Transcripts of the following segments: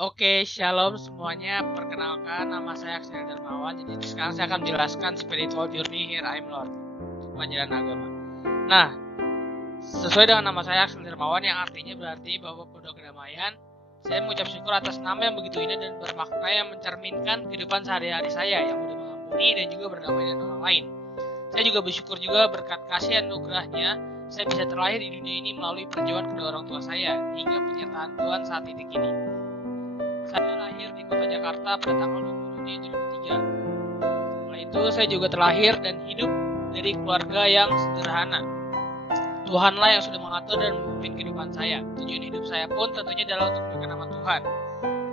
Oke, shalom semuanya. Perkenalkan, nama saya Axel Darmawan. Jadi sekarang saya akan menjelaskan spiritual journey here I'm Lord, pelajaran agama. Nah, sesuai dengan nama saya Axel Darmawan yang artinya berarti bahwa pondok kedamaian, saya mengucap syukur atas nama yang begitu indah dan bermakna yang mencerminkan kehidupan sehari-hari saya yang mudah mengampuni dan juga berdamai dengan orang lain. Saya juga bersyukur juga berkat kasih anugerahnya saya bisa terlahir di dunia ini melalui perjuangan kedua orang tua saya hingga penyertaan Tuhan saat titik ini. Saya lahir di kota Jakarta pada tanggal 20 Juni 2003. Setelah itu saya juga terlahir dan hidup dari keluarga yang sederhana. Tuhanlah yang sudah mengatur dan memimpin kehidupan saya. Tujuan hidup saya pun tentunya adalah untuk memuliakan nama Tuhan.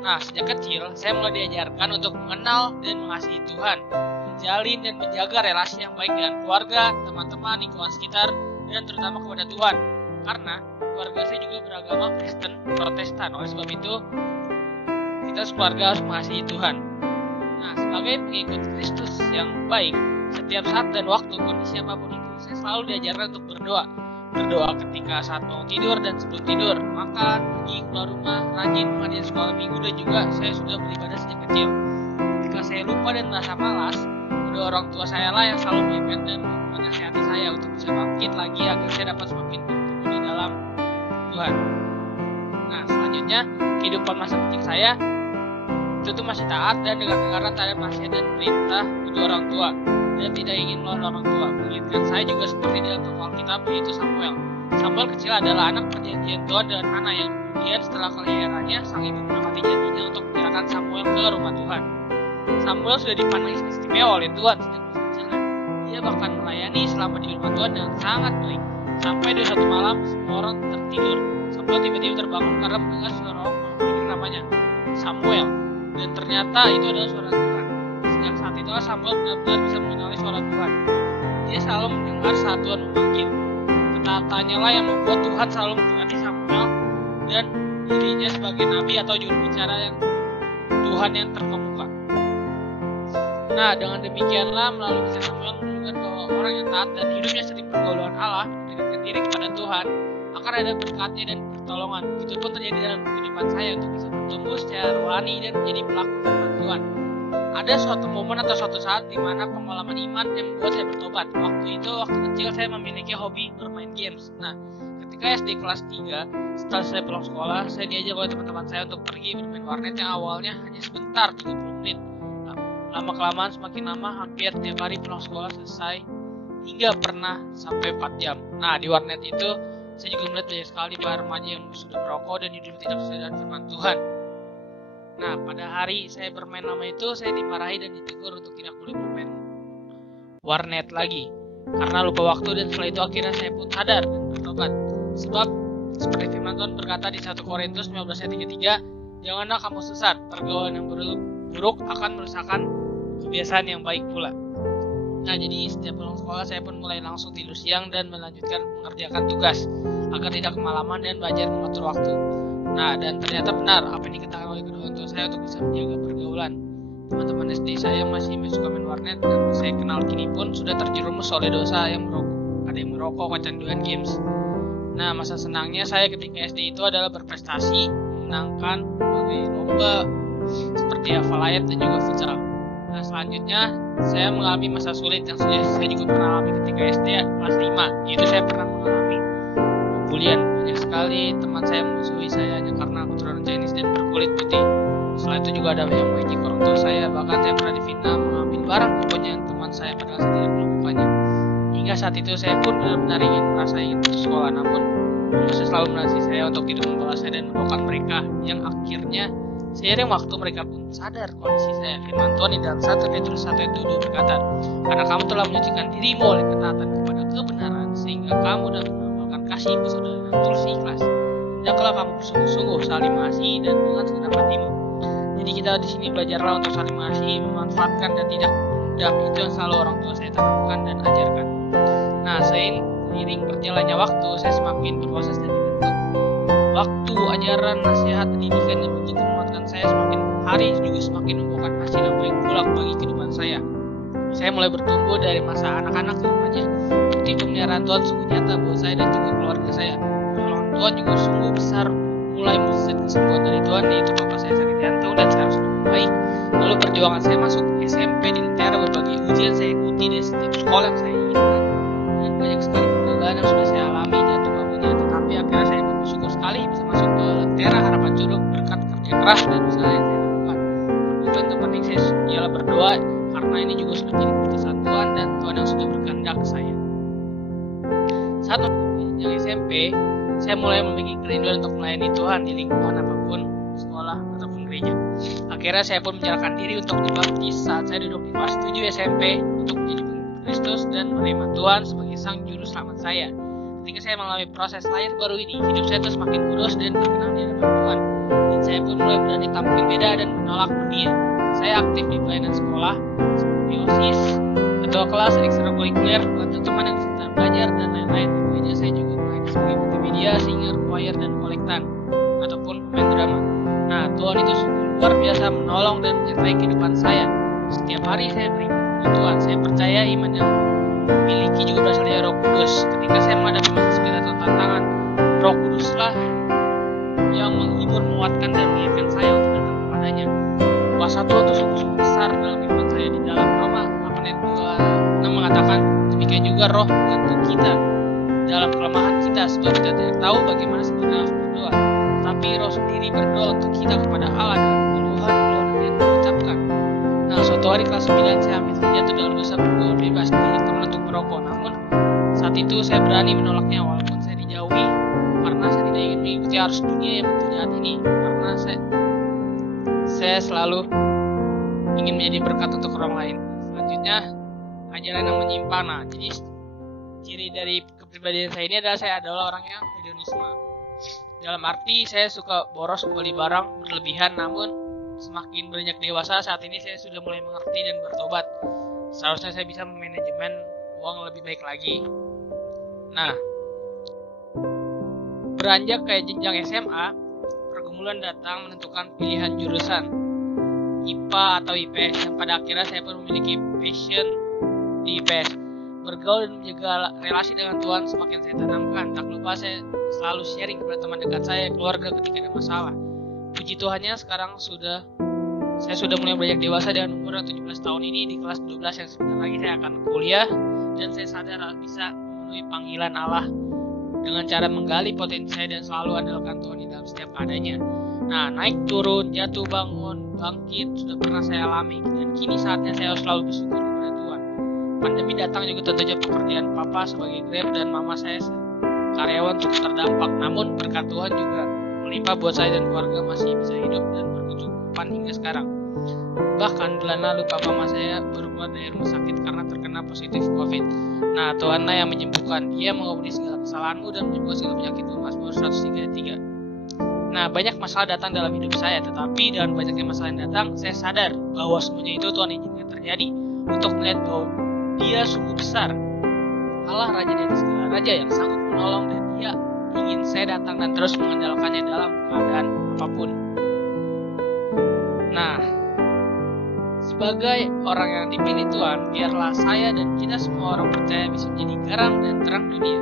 Nah, sejak kecil saya mulai diajarkan untuk mengenal dan mengasihi Tuhan, menjalin dan menjaga relasi yang baik dengan keluarga, teman-teman, lingkungan sekitar, dan terutama kepada Tuhan. Karena keluarga saya juga beragama Kristen Protestan. Oleh sebab itu, kita sekeluarga harus mengasihi Tuhan. Nah, sebagai pengikut Kristus yang baik, setiap saat dan waktu, kondisi apapun itu, saya selalu diajarkan untuk berdoa. Berdoa ketika saat mau tidur dan sebelum tidur, makan, pergi keluar rumah, rajin menghadiri sekolah minggu, dan juga saya sudah beribadah sejak kecil. Ketika saya lupa dan merasa malas, kedua orang tua saya lah yang selalu mengingatkan dan menasihati saya untuk bisa bangkit lagi agar saya dapat semakin bertumbuh di dalam Tuhan. Nah, selanjutnya, kehidupan masa kecil saya itu masih taat dan dengar-dengaran terhadap nasihat dan perintah kedua orang tua dan tidak ingin melawan orang tua. Mengingatkan saya juga seperti dalam tokoh Alkitab, yaitu Samuel. Samuel kecil adalah anak perjanjian Tuhan dan Hana yang kemudian setelah kelahirannya sang ibu menepati janjinya untuk menyerahkan Samuel ke rumah Tuhan. Samuel sudah dipandang istimewa oleh Tuhan sejak masa kecilnya. Dia bahkan melayani selama di rumah Tuhan dengan sangat baik. Sampai di suatu malam semua orang tertidur. Samuel tiba-tiba terbangun karena mendengar suara orang memanggil namanya, Samuel. Dan ternyata itu adalah suara Tuhan. Sejak saat itu Samuel benar-benar bisa mengenali suara Tuhan. Dia selalu mendengar saat Tuhan memanggil. Ketatannya lah yang membuat Tuhan selalu mendekati Samuel dan dirinya sebagai nabi atau juru bicara yang Tuhan yang terkemuka. Nah, dengan demikianlah melalui kisah Samuel menunjukkan bahwa orang yang taat dan hidupnya sering pergaulan Allah, mendekatkan diri kepada Tuhan, akan ada berkatnya dan pertolongan. Begitupun terjadi dalam kehidupan saya untuk bisa bertumbuh secara rohani dan menjadi pelaku firman Tuhan. Ada suatu momen atau suatu saat di mana pengalaman iman yang membuat saya bertobat. Waktu kecil saya memiliki hobi bermain games. Nah, ketika SD kelas 3, setelah saya pulang sekolah, saya diajak oleh teman-teman saya untuk pergi bermain warnet yang awalnya hanya sebentar, 30 menit. Lama-kelamaan semakin lama, hampir tiap hari pulang sekolah selesai, hingga pernah sampai 4 jam. Nah, di warnet itu, saya juga melihat banyak sekali para remaja yang sudah merokok dan hidup tidak sesuai dengan firman Tuhan. Nah, pada hari saya bermain lama itu, saya dimarahi dan ditegur untuk tidak boleh bermain warnet lagi karena lupa waktu, dan setelah itu akhirnya saya pun sadar dan bertobat. Sebab seperti firman Tuhan berkata di 1 Korintus 15 ayat 33, janganlah kamu sesat, pergaulan yang buruk akan merusakkan kebiasaan yang baik pula. Nah, jadi setiap pulang sekolah saya pun mulai langsung tidur siang dan melanjutkan mengerjakan tugas agar tidak kemalaman dan belajar mengatur waktu. Nah, dan ternyata benar apa yang dikatakan oleh kedua orang tua saya untuk bisa menjaga pergaulan. Teman-teman SD saya masih suka main warnet dan saya kenal kini pun sudah terjerumus oleh dosa yang merokok. Ada yang merokok, kecanduan games. Nah, masa senangnya saya ketika SD itu adalah berprestasi, memenangkan berbagai lomba seperti hafal ayat dan juga futsal. Nah, selanjutnya saya mengalami masa sulit yang saya juga pernah alami ketika SD kelas 5, yaitu saya pernah mengalami pembulian. Banyak sekali teman saya memusuhi saya hanya karena keturunan Chinese dan berkulit putih. Setelah itu juga ada yang mengejek orang tua saya, bahkan saya pernah difitnah mengambil barang pokoknya yang teman saya padahal saya tidak melakukannya. Hingga saat itu saya pun benar-benar ingin putus sekolah, namun musuh selalu menasihati saya untuk tidak membalasnya dan mendoakan mereka, yang akhirnya seiring waktu mereka pun sadar kondisi saya. Firman Tuhan di dalam 1 Petrus 1 ayat 2 berkata, karena kamu telah menyucikan dirimu oleh ketaatan kepada kebenaran, sehingga kamu dapat mengamalkan kasih saudara dengan tulus ikhlas. Hendaklah kamu bersungguh-sungguh saling mengasihi dan dengan segenap hatimu. Jadi kita di sini belajarlah untuk saling mengasihi, memanfaatkan dan tidak mendam. Itu yang selalu orang tua saya tanamkan dan ajarkan. Nah, seiring berjalannya waktu, saya semakin berproses dan dibentuk. Waktu, ajaran, nasihat, pendidikan yang begitu menguatkan saya semakin hari juga semakin membuahkan hasil yang baik pula bagi kehidupan saya. Saya mulai bertumbuh dari masa anak-anak ke remaja. Bukti pemeliharaan Tuhan sungguh nyata buat saya dan juga keluarga saya. Pertolongan Tuhan juga sungguh besar, mulai mujizat kesembuhan dari Tuhan, yaitu bapak saya sakit perjuangan saya masuk SMP di Lentera, berbagai ujian saya ikuti dari setiap sekolah yang saya inginkan, dan banyak sekali kegagalan yang sudah saya alami jatuh bangunnya. Tetapi akhirnya saya bersyukur sekali bisa masuk ke Lentera Harapan Curug berkat kerja keras dan usaha yang saya lakukan. Yang terpenting saya ialah berdoa, karena ini juga sudah menjadi keputusan Tuhan dan Tuhan yang sudah berkehendak ke saya. Saat menjadi SMP, saya mulai memiliki kerinduan untuk melayani Tuhan di lingkungan apapun, sekolah ataupun gereja. Akhirnya saya pun menyerahkan diri untuk dibaptis saat saya duduk di kelas 7 SMP untuk menjadi pengikut Kristus dan menerima Tuhan sebagai Sang Juru Selamat saya. Ketika saya mengalami proses lahir baru ini, hidup saya terus makin kudus dan berkenan di hadapan Tuhan. Dan saya pun mulai berani tampil beda dan menolak dunia. Saya aktif di pelayanan sekolah, seperti OSIS, ketua kelas, ekstrakurikuler, bantu teman yang sedang belajar, dan lain-lain. Di gereja saya juga melayani sebagai multimedia, singer, choir, dan kolektan, ataupun pemain drama. Nah, Tuhan itu sungguh luar biasa menolong dan menyertai kehidupan saya. Setiap hari saya beribadah kepada Tuhan. Saya percaya iman yang miliki juga berasal dari Roh Kudus. Ketika saya menghadapi masa sulit atau tantangan, Roh Kuduslah yang menghibur, menguatkan, dan mengingatkan saya untuk datang kepadanya. Kuasa Tuhan itu sungguh besar dalam kehidupan saya. Di dalam Roma 8:26 mengatakan, demikian juga Roh membantu kita dalam kelemahan kita, sebab kita tidak tahu bagaimana sebenarnya harus berdoa. Tapi Roh sendiri berdoa untuk kita kepada Allah dengan keluhan-keluhan yang diucapkan. Nah, suatu hari kelas 9 saya hampir terjatuh dalam dosa bergaul bebas di teman untuk merokok. Namun saat itu saya berani menolaknya walaupun saya dijauhi, karena saya tidak ingin mengikuti arus dunia yang begitu jahat ini. Karena saya selalu ingin menjadi berkat untuk orang lain. Selanjutnya, ajaran yang menyimpang. Nah, jadi ciri dari kepribadian saya ini adalah saya adalah orang yang hedonisme. Dalam arti saya suka boros beli barang berlebihan, namun semakin beranjak dewasa saat ini saya sudah mulai mengerti dan bertobat. Seharusnya saya bisa memanajemen uang lebih baik lagi. Nah, beranjak ke jenjang SMA, pergumulan datang menentukan pilihan jurusan IPA atau IPS, yang pada akhirnya saya pun memiliki passion di IPS. Bergaul dan menjaga relasi dengan Tuhan semakin saya tanamkan. Tak lupa saya selalu sharing kepada teman dekat saya, keluarga ketika ada masalah. Puji Tuhannya sekarang saya sudah mulai beranjak dewasa dengan umur 17 tahun ini di kelas 12 yang sebentar lagi saya akan kuliah, dan saya sadar bisa memenuhi panggilan Allah dengan cara menggali potensi saya dan selalu andalkan Tuhan di dalam setiap keadaannya. Nah, naik turun, jatuh bangun, bangkit sudah pernah saya alami, dan kini saatnya saya harus selalu bersyukur kepada Tuhan. Pandemi datang juga tentunya pekerjaan papa sebagai Grab dan mama saya karyawan cukup terdampak. Namun berkat Tuhan juga melimpah buat saya dan keluarga masih bisa hidup dan berkecukupan hingga sekarang. Bahkan bulan lalu papa mama saya baru keluar dari rumah sakit karena terkena positif COVID. Nah, Tuhanlah yang menyembuhkan. Dia mengampuni segala kesalahanmu dan menyembuhkan segala penyakitmu. Mazmur 103:3. Nah, banyak masalah datang dalam hidup saya, tetapi dengan banyaknya masalah yang datang, saya sadar bahwa semuanya itu Tuhan izinkan terjadi untuk melihat bahwa Dia sungguh besar, Allah Raja dari segala raja yang sanggup menolong, dan Dia ingin saya datang dan terus mengandalkannya dalam keadaan apapun. Nah, sebagai orang yang dipilih Tuhan, biarlah saya dan kita semua orang percaya bisa menjadi garam dan terang dunia.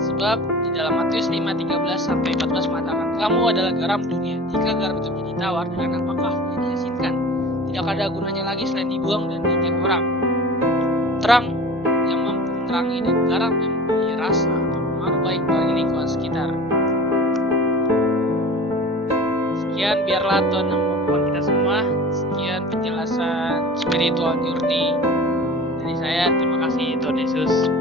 Sebab di dalam Matius 5:13-14 mengatakan, kamu adalah garam dunia. Jika garam itu menjadi tawar, dengan apakah ia diasinkan? Tidak ada gunanya lagi selain dibuang dan diinjak orang. Terang yang mampu menerangi dan garam yang mempunyai rasa atau pengaruh baik bagi lingkungan sekitar. Sekian, biarlah Tuhan memampukan kita semua. Sekian penjelasan spiritual journey dari saya. Terima kasih, Tuhan Yesus.